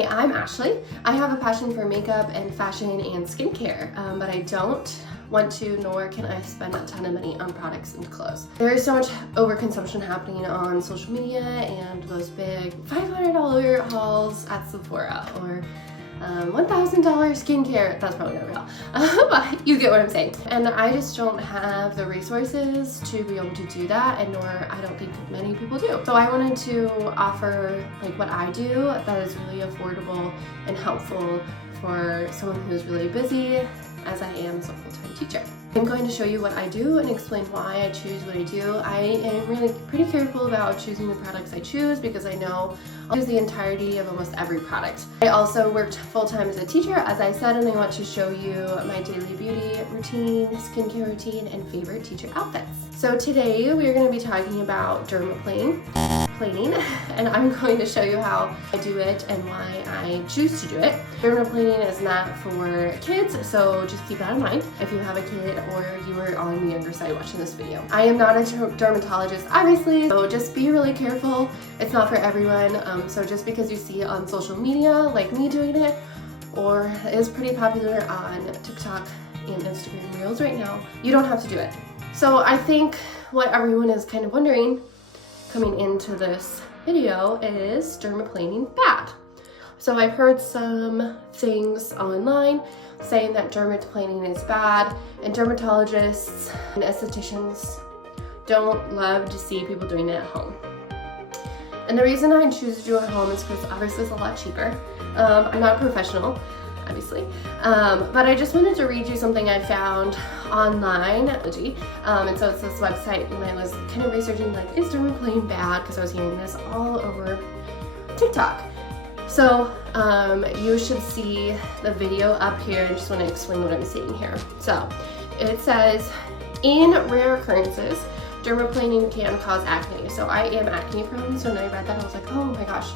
Hi, I'm Ashley. I have a passion for makeup and fashion and skincare, but I don't want to, nor can I spend a ton of money on products and clothes. There is so much overconsumption happening on social media and those big $500 hauls at Sephora or $1,000 skincare. That's probably not real, but you get what I'm saying. And I just don't have the resources to be able to do that, and nor I don't think many people do. So I wanted to offer like what I do that is really affordable and helpful for someone who's really busy, as I am as a full-time teacher. I'm going to show you what I do and explain why I choose what I do. I am really pretty careful about choosing the products I choose because I know I'll use the entirety of almost every product. I also worked full-time as a teacher, as I said, and I want to show you my daily beauty routine, skincare routine, and favorite teacher outfits. So today we are going to be talking about derma-planing, and I'm going to show you how I do it and why I choose to do it. Derma-planing is not for kids, so just keep that in mind if you have a kid or you are on the younger side watching this video. I am not a dermatologist, obviously, so just be really careful. It's not for everyone, so just because you see it on social media, like me doing it, or is pretty popular on TikTok and Instagram Reels right now, you don't have to do it. So I think what everyone is kind of wondering coming into this video is derma-planing bad? So I've heard some things online saying that derma-planing is bad, and dermatologists and estheticians don't love to see people doing it at home. And the reason I choose to do it at home is because obviously it's a lot cheaper. I'm not a professional, obviously, but I just wanted to read you something I found online, and so it's this website, and I was kind of researching like, is derma-planing bad? Because I was hearing this all over TikTok. So you should see the video up here. I just want to explain what I'm seeing here. So it says, in rare occurrences, derma-planing can cause acne. So I am acne prone, so when I read that I was like, oh my gosh.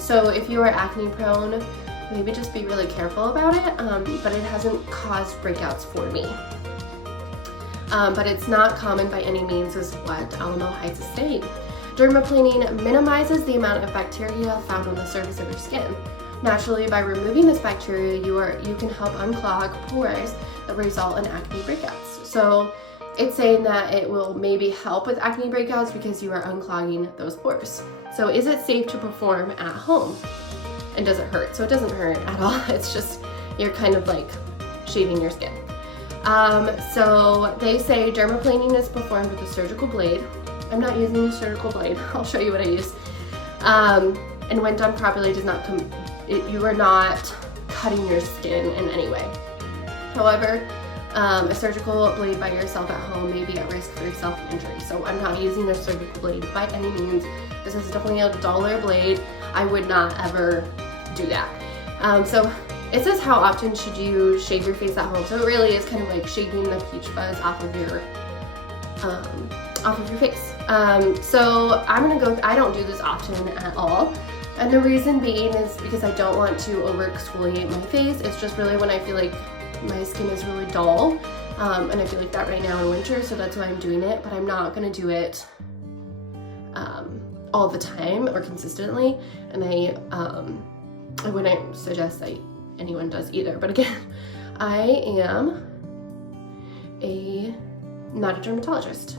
So if you are acne prone, maybe just be really careful about it, but it hasn't caused breakouts for me. But it's not common by any means, is what Alamo Heights is saying. Derma-planing minimizes the amount of bacteria found on the surface of your skin. Naturally, by removing this bacteria, you can help unclog pores that result in acne breakouts. So it's saying that it will maybe help with acne breakouts because you are unclogging those pores. So is it safe to perform at home? And does it hurt? So it doesn't hurt at all. It's just, you're kind of like shaving your skin. So they say derma-planing is performed with a surgical blade. I'm not using a surgical blade. I'll show you what I use. And when done properly, you are not cutting your skin in any way. However, a surgical blade by yourself at home may be at risk for self-injury. So I'm not using a surgical blade by any means. This is definitely a dollar blade. I would not ever do that. So it says, how often should you shave your face at home? So it really is kind of like shaving the peach fuzz off of your face. So I don't do this often at all. And the reason being is because I don't want to over exfoliate my face. It's just really when I feel like my skin is really dull, and I feel like that right now in winter, so that's why I'm doing it, but I'm not gonna do it all the time or consistently, and I wouldn't suggest that anyone does either. But again, I am not a dermatologist.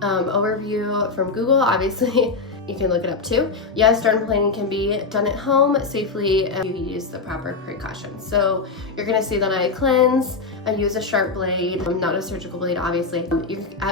Overview from Google, obviously. You can look it up too. Yes, derma-planing can be done at home safely if you use the proper precautions. So you're gonna see that I cleanse. I use a sharp blade, not a surgical blade, obviously.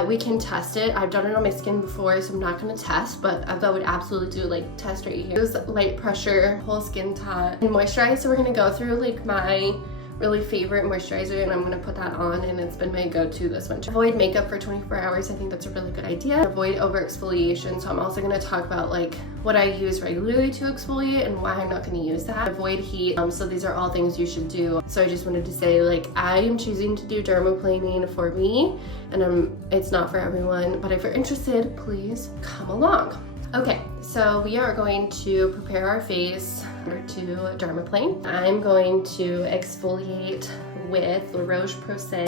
We can test it. I've done it on my skin before, so I'm not gonna test, but I would absolutely do like test right here. Use light pressure, whole skin tone, and moisturize. So we're gonna go through like my really favorite moisturizer, and I'm gonna put that on, and it's been my go-to this winter. Avoid makeup for 24 hours. I think that's a really good idea. Avoid over exfoliation. So I'm also gonna talk about like what I use regularly to exfoliate and why I'm not gonna use that. Avoid heat. So these are all things you should do. So I just wanted to say, like, I am choosing to do derma-planing for me, and it's not for everyone, but if you're interested, please come along. Okay, so we are going to prepare our face to derma-plane. I'm going to exfoliate with La Roche-Posay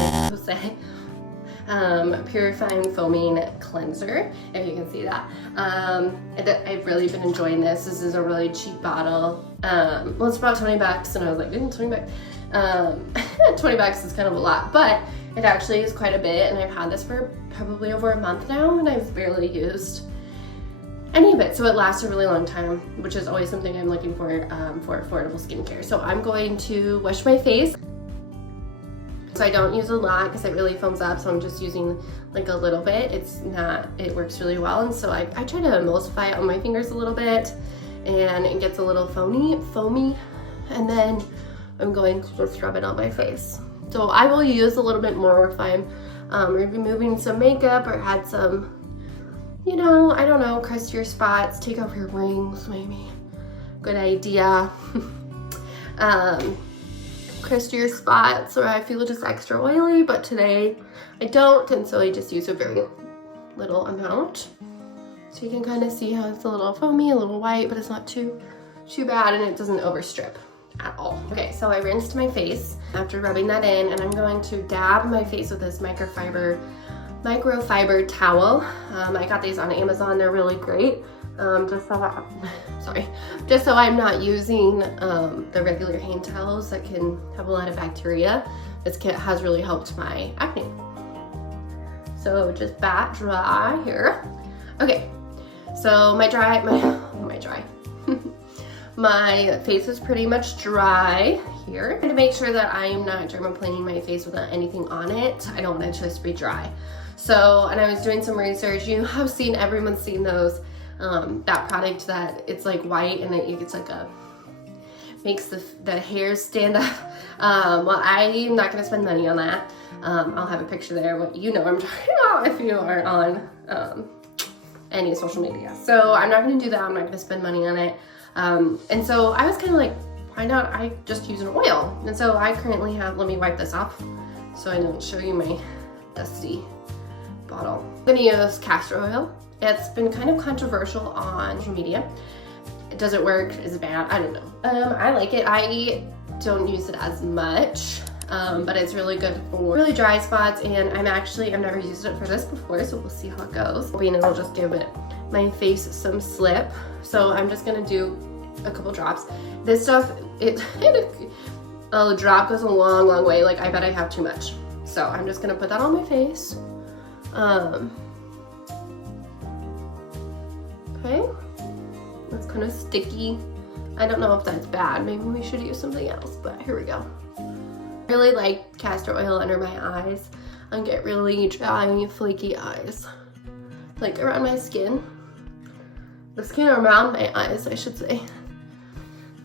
Purifying Foaming Cleanser, if you can see that. I've really been enjoying this. This is a really cheap bottle. Well, it's about 20 bucks, and I was like, 20 bucks. 20 bucks is kind of a lot, but it actually is quite a bit, and I've had this for probably over a month now, and I've barely used any of it, so it lasts a really long time, which is always something I'm looking for affordable skincare. So I'm going to wash my face. So I don't use a lot because it really foams up, so I'm just using like a little bit. It works really well, and so I try to emulsify it on my fingers a little bit, and it gets a little foamy, and then I'm going to just rub it on my face. So I will use a little bit more if I'm removing some makeup or had some, you know, I don't know, crustier spots, take off your rings maybe. Good idea. Crustier spots, or I feel just extra oily, but today I don't, and so I just use a very little amount. So you can kind of see how it's a little foamy, a little white, but it's not too bad, and it doesn't overstrip at all. Okay, so I rinsed my face after rubbing that in, and I'm going to dab my face with this microfiber towel. I got these on Amazon. They're really great. Just so I'm not using the regular hand towels that can have a lot of bacteria. This kit has really helped my acne. So just bat dry here. Okay, so my my face is pretty much dry here. To make sure that I am not derma-planing my face without anything on it, I don't want it to just be dry. So, and I was doing some research. You have seen, everyone's seen those, that product that it's like white and it's like makes the hairs stand up. Well, I'm not gonna spend money on that. I'll have a picture there, what you know I'm talking about if you are on any social media. So I'm not gonna do that. I'm not gonna spend money on it. And so I was kind of like, why not I just use an oil? And so I currently have, let me wipe this off so I don't show you my dusty bottle. I'm gonna use castor oil. It's been kind of controversial on social media. Does it work? Is it bad? I don't know. I like it. I don't use it as much, but it's really good for really dry spots, and I've never used it for this before, so we'll see how it goes. Hoping it'll just give my face some slip. So I'm just gonna do a couple drops. This stuff, a drop goes a long, long way. Like, I bet I have too much. So I'm just gonna put that on my face. Okay, it's kind of sticky. I don't know if that's bad. Maybe we should use something else, but here we go. I really like castor oil under my eyes. I get really dry, flaky eyes. Like around my skin. The skin around my eyes, I should say.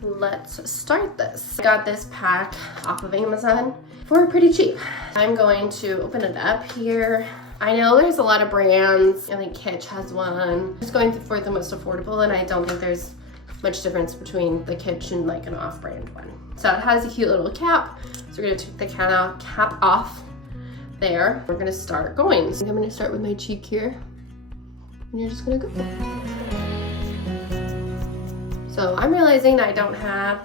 Let's start this. I got this pack off of Amazon for pretty cheap. I'm going to open it up here. I know there's a lot of brands. I think Kitsch has one. I'm just going for the most affordable, and I don't think there's much difference between the Kitsch and like an off-brand one. So it has a cute little cap. So we're gonna take the cap off there. We're gonna start going. So I'm gonna start with my cheek here, and you're just gonna go. So I'm realizing I don't have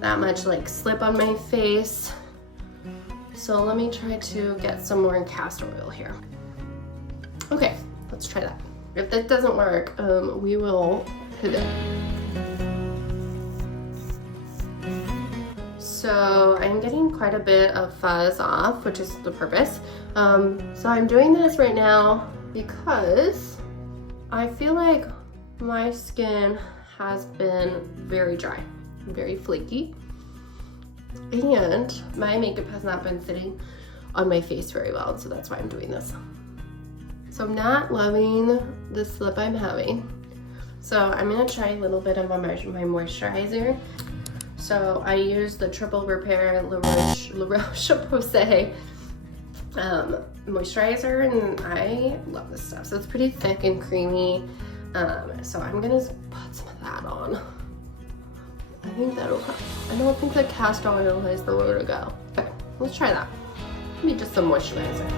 that much like slip on my face. So let me try to get some more castor oil here. Okay, let's try that. If that doesn't work, we will pivot. So I'm getting quite a bit of fuzz off, which is the purpose. So I'm doing this right now because I feel like my skin has been very dry, very flaky, and my makeup has not been sitting on my face very well, so that's why I'm doing this. So I'm not loving the slip I'm having. So I'm gonna try a little bit of my moisturizer. So I use the Triple Repair La Roche-Posay moisturizer, and I love this stuff. So it's pretty thick and creamy. So I'm gonna put some of that on. I think that'll help. I don't think the castor oil is the way to go. Okay, let's try that. Maybe just some moisturizer.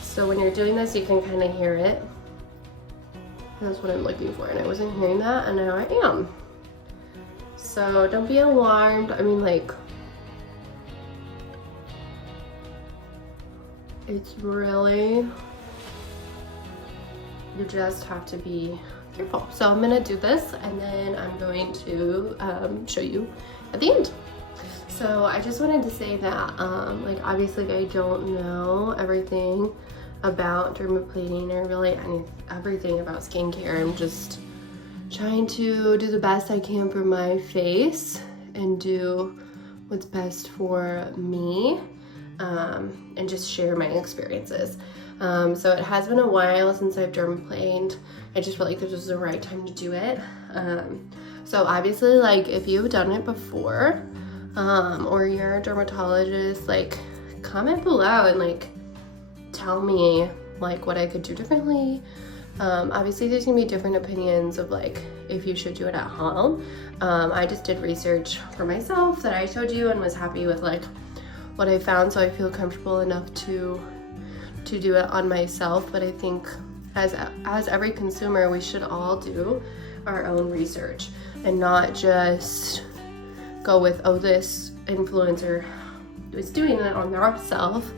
So when you're doing this, you can kind of hear it. That's what I'm looking for, and I wasn't hearing that, and now I am. So don't be alarmed. I mean, like, it's really, you just have to be careful. So I'm gonna do this, and then I'm going to show you at the end. So I just wanted to say that, like, obviously I don't know everything about dermaplaning or really everything about skincare. I'm just trying to do the best I can for my face and do what's best for me, and just share my experiences. So it has been a while since I've dermaplaned. I just felt like this was the right time to do it. So obviously, like, if you've done it before, or you're a dermatologist, like, comment below and like tell me like what I could do differently. Obviously there's gonna be different opinions of like if you should do it at home. I just did research for myself that I showed you and was happy with like what I found, so I feel comfortable enough to do it on myself. But I think as every consumer, we should all do our own research and not just go with, oh, this influencer is doing it on their self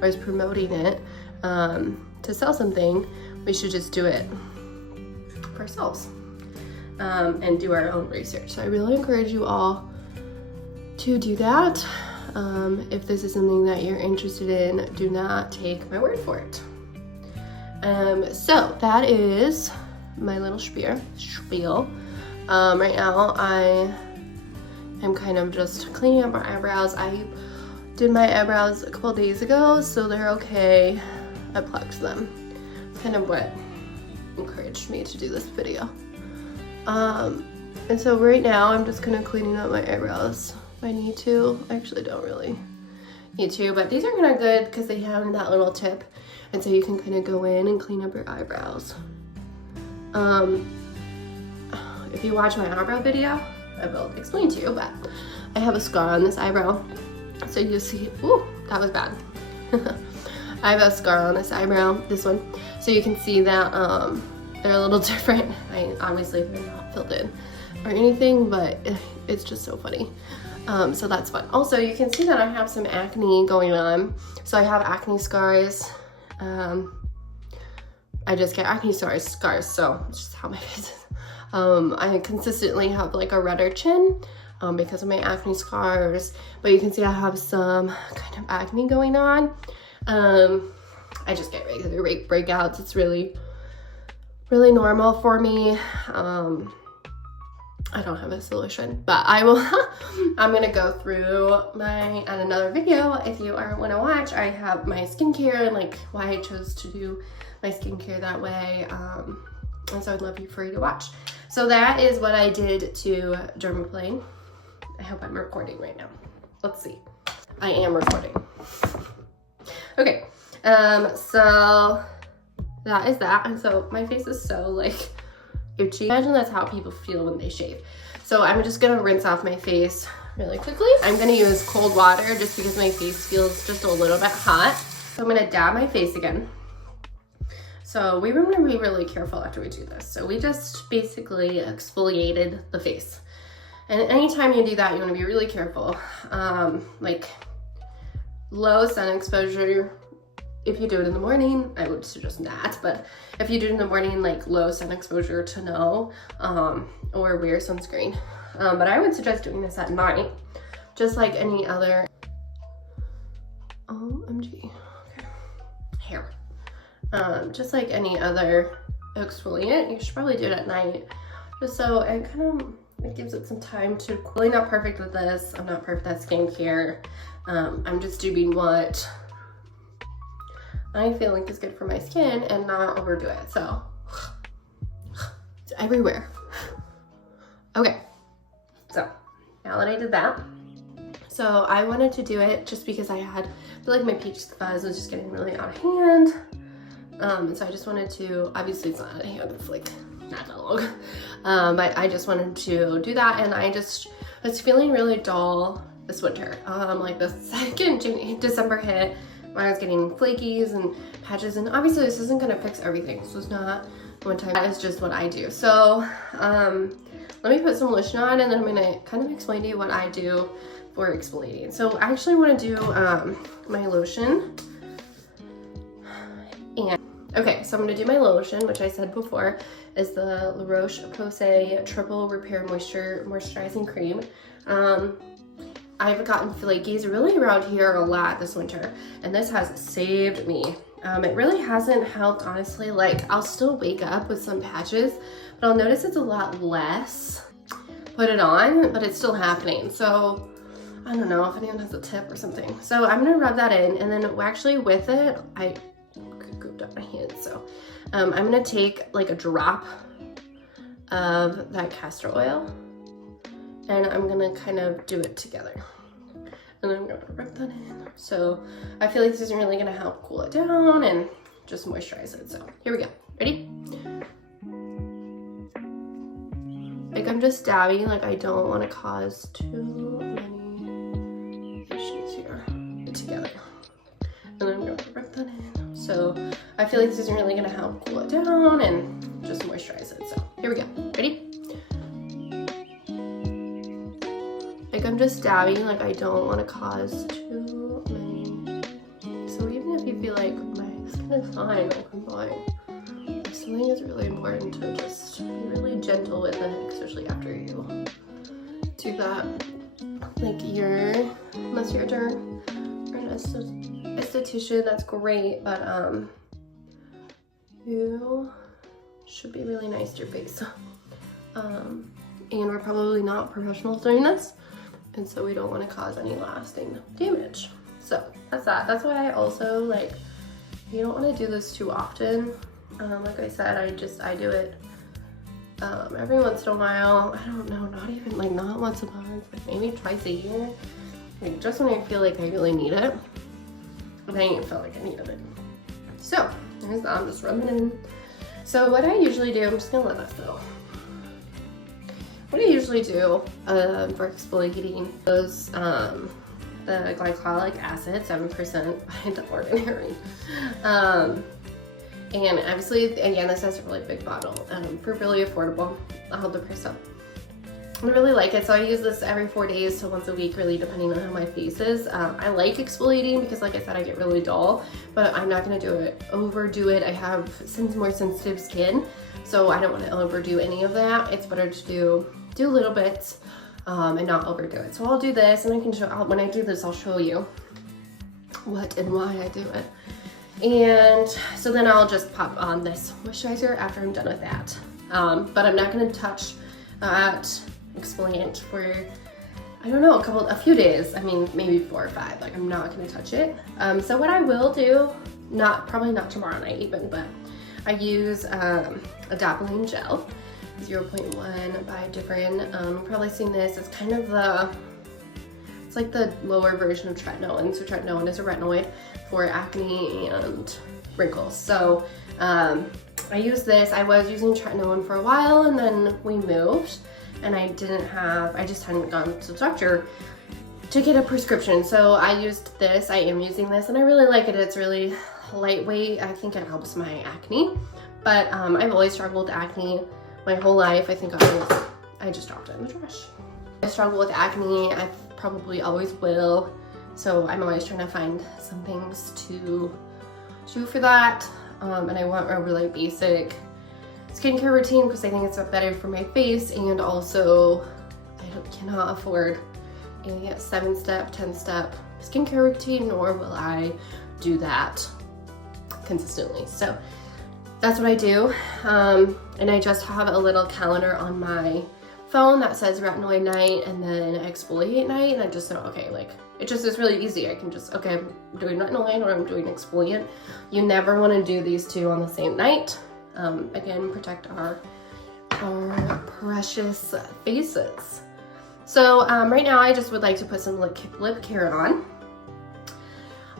or is promoting it to sell something. We should just do it for ourselves and do our own research. So I really encourage you all to do that. If this is something that you're interested in, do not take my word for it. So that is my little spiel. Right now I am kind of just cleaning up my eyebrows. I did my eyebrows a couple days ago, so they're okay. I plucked them. It's kind of what encouraged me to do this video. And so right now I'm just kind of cleaning up my eyebrows. If I need to. I actually don't really need to, but these are kind of good because they have that little tip, and so you can kind of go in and clean up your eyebrows. If you watch my eyebrow video, I will explain to you, but I have a scar on this eyebrow. So you see, ooh, that was bad. I have a scar on this eyebrow, this one. So you can see that they're a little different. Obviously they're not filled in or anything, but it's just so funny. So that's fun. Also, you can see that I have some acne going on. So I have acne scars. I just get acne scars, so it's just how my face is. I consistently have like a redder chin because of my acne scars, but you can see I have some kind of acne going on. I just get regular breakouts. It's really normal for me. I don't have a solution, but I will. I'm gonna go through on another video. If you want to watch, I have my skincare and like why I chose to do my skincare that way. And so I'd love for you to watch. So that is what I did to Derma-Planning. I hope I'm recording right now. Let's see. I am recording. Okay. So that is that. And so my face is so like itchy. Imagine that's how people feel when they shave. So I'm just gonna rinse off my face really quickly. I'm gonna use cold water just because my face feels just a little bit hot. So I'm gonna dab my face again. So we want to be really careful after we do this. So we just basically exfoliated the face. And anytime you do that, you want to be really careful. Like low sun exposure, if you do it in the morning, I would suggest that. But if you do it in the morning, like low sun exposure to no, or wear sunscreen. But I would suggest doing this at night, just like any other, OMG, okay, hair. Just like any other exfoliant, you should probably do it at night, just so it gives it some time to. Really not perfect with this. I'm not perfect at skincare. I'm just doing what I feel like is good for my skin and not overdo it. So it's everywhere. Okay, so now that I did that, so I wanted to do it just because I feel like my peach fuzz was just getting really out of hand. So I just wanted to, obviously it's not out of hand, it's like not that long. But I just wanted to do that, and I was feeling really dull this winter. Like the second December hit, when I was getting flakies and patches, and obviously this isn't gonna fix everything. So it's not one time. That is just what I do. So let me put some lotion on, and then I'm gonna kind of explain to you what I do for exfoliating. So I actually want to do my lotion. And okay, so I'm gonna do my lotion, which I said before is the La Roche-Posay Triple Repair Moisturizing Cream. I've gotten flakies really around here a lot this winter, and this has saved me. It really hasn't helped, honestly. Like, I'll still wake up with some patches, but I'll notice it's a lot less put it on, but it's still happening. So I don't know if anyone has a tip or something. So I'm gonna rub that in, and then actually with it, I gooped up my hands. So I'm gonna take like a drop of that castor oil, and I'm gonna kind of do it together. And I'm gonna rub that in. So I feel like this isn't really gonna help cool it down and just moisturize it. So here we go. Ready? Like, I'm just dabbing, like I don't want to cause too many issues here together. And then I'm gonna rub that in. So I feel like this isn't really gonna help cool it down and just moisturize it. So here we go. Ready? Like, I'm just dabbing, like I don't want to cause too many. So even if you feel like my skin is fine, like I'm fine, I still think it's really important to just be really gentle with it, especially after you do that. Like, unless you're a derm or an esthetician, that's great, but you should be really nice to your face. And we're probably not professionals doing this, and so we don't want to cause any lasting damage. So that's that. That's why I also, like, you don't want to do this too often. Like I said, I do it every once in a while. I don't know, not even like not once a month, like maybe twice a year. Like, just when I feel like I really need it. But I didn't feel like I needed it. So there's that. I'm just rubbing it in. So what I usually do, I'm just gonna let that fill. What I usually do for exfoliating those the glycolic acid, 7% by The Ordinary. And obviously, again, this has a really big bottle for really affordable. I'll hold the price up. I really like it, so I use this every 4 days to once a week, really depending on how my face is. I like exfoliating because, like I said, I get really dull, but I'm not gonna overdo it. I have more sensitive skin, so I don't want to overdo any of that. It's better to do little bits and not overdo it. So I'll do this, and I can show. When I do this, I'll show you what and why I do it. And so then I'll just pop on this moisturizer after I'm done with that. But I'm not gonna touch that exfoliant for, I don't know, a few days. I mean, maybe 4 or 5. Like, I'm not gonna touch it. So what I will do, probably not tomorrow night even, but I use a Derma-Planning gel, 0.1 by Different. You've probably seen this. It's kind of it's like the lower version of tretinoin. So tretinoin is a retinoid for acne and wrinkles. So I use this. I was using tretinoin for a while, and then we moved, and I just hadn't gone to the doctor to get a prescription. So I used this. I am using this, and I really like it. It's really lightweight. I think it helps my acne, but I've always struggled with acne my whole life. I think I just dropped it in the trash. I struggle with acne. I probably always will. So I'm always trying to find some things to do for that. And I want a really basic skincare routine because I think it's better for my face, and also I cannot afford a 7-step, 10-step skincare routine, nor will I do that consistently. So that's what I do. And I just have a little calendar on my phone that says retinoid night and then exfoliate night, and I just know, okay, like, it just is really easy. I can just, okay, I'm doing retinoid or I'm doing exfoliant. You never want to do these two on the same night. Again, protect our precious faces. So right now I just would like to put some lip care on.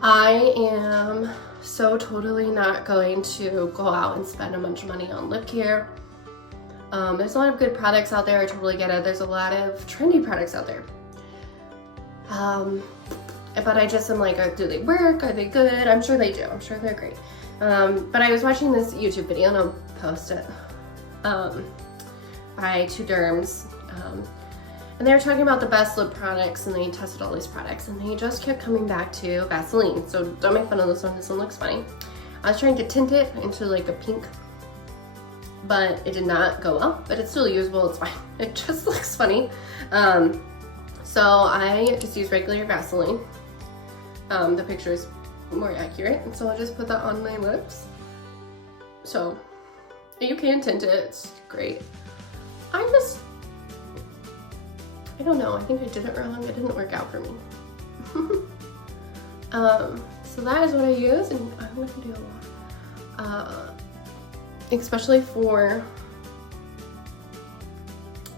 I am so totally not going to go out and spend a bunch of money on lip care. There's a lot of good products out there. I totally get it. There's a lot of trendy products out there. But I just am like, do they work? Are they good? I'm sure they do. I'm sure they're great. But I was watching this YouTube video, and I'll post it, by two derms. And they were talking about the best lip products, and they tested all these products, and they just kept coming back to Vaseline. So don't make fun of this one looks funny. I was trying to tint it into like a pink, but it did not go well, but it's still usable, it's fine. It just looks funny. So I just use regular Vaseline. The picture is more accurate, and so I'll just put that on my lips. So you can tint it, it's great. I don't know, I think I did it wrong. It didn't work out for me. So that is what I use, and I'm gonna do especially for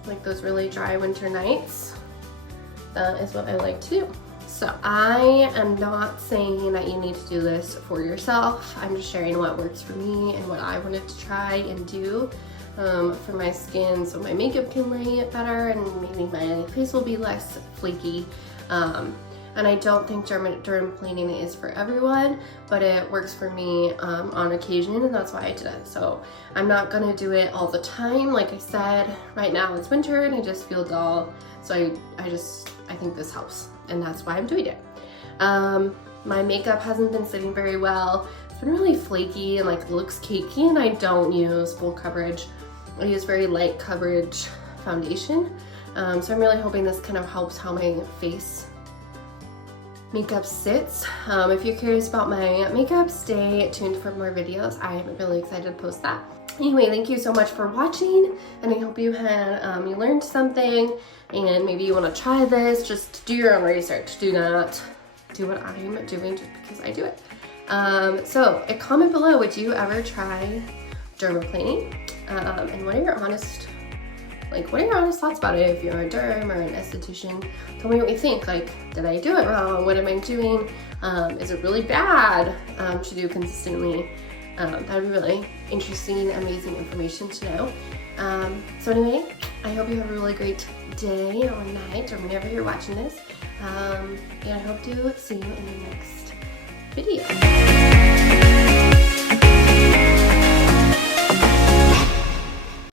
like those really dry winter nights. That is what I like to do. So I am not saying that you need to do this for yourself. I'm just sharing what works for me and what I wanted to try and do for my skin, so my makeup can lay it better and maybe my face will be less flaky. And I don't think derma-planing is for everyone, but it works for me on occasion, and that's why I did it. So I'm not gonna do it all the time. Like I said, right now it's winter and I just feel dull. So I think this helps, and that's why I'm doing it. My makeup hasn't been sitting very well. It's been really flaky and like looks cakey, and I don't use full coverage. I use very light coverage foundation. So I'm really hoping this kind of helps how my face makeup sits. If you're curious about my makeup, stay tuned for more videos. I'm really excited to post that. Anyway, thank you so much for watching, and I hope you had you learned something, and maybe you want to try this. Just do your own research. Do not do what I'm doing just because I do it. So comment below, would you ever try derma-planing? And what are your honest thoughts about it? If you're a derm or an esthetician, tell me what you think. Like, did I do it wrong? What am I doing? Is it really bad to do consistently? That would be really interesting, amazing information to know. So anyway, I hope you have a really great day or night or whenever you're watching this. And I hope to see you in the next video.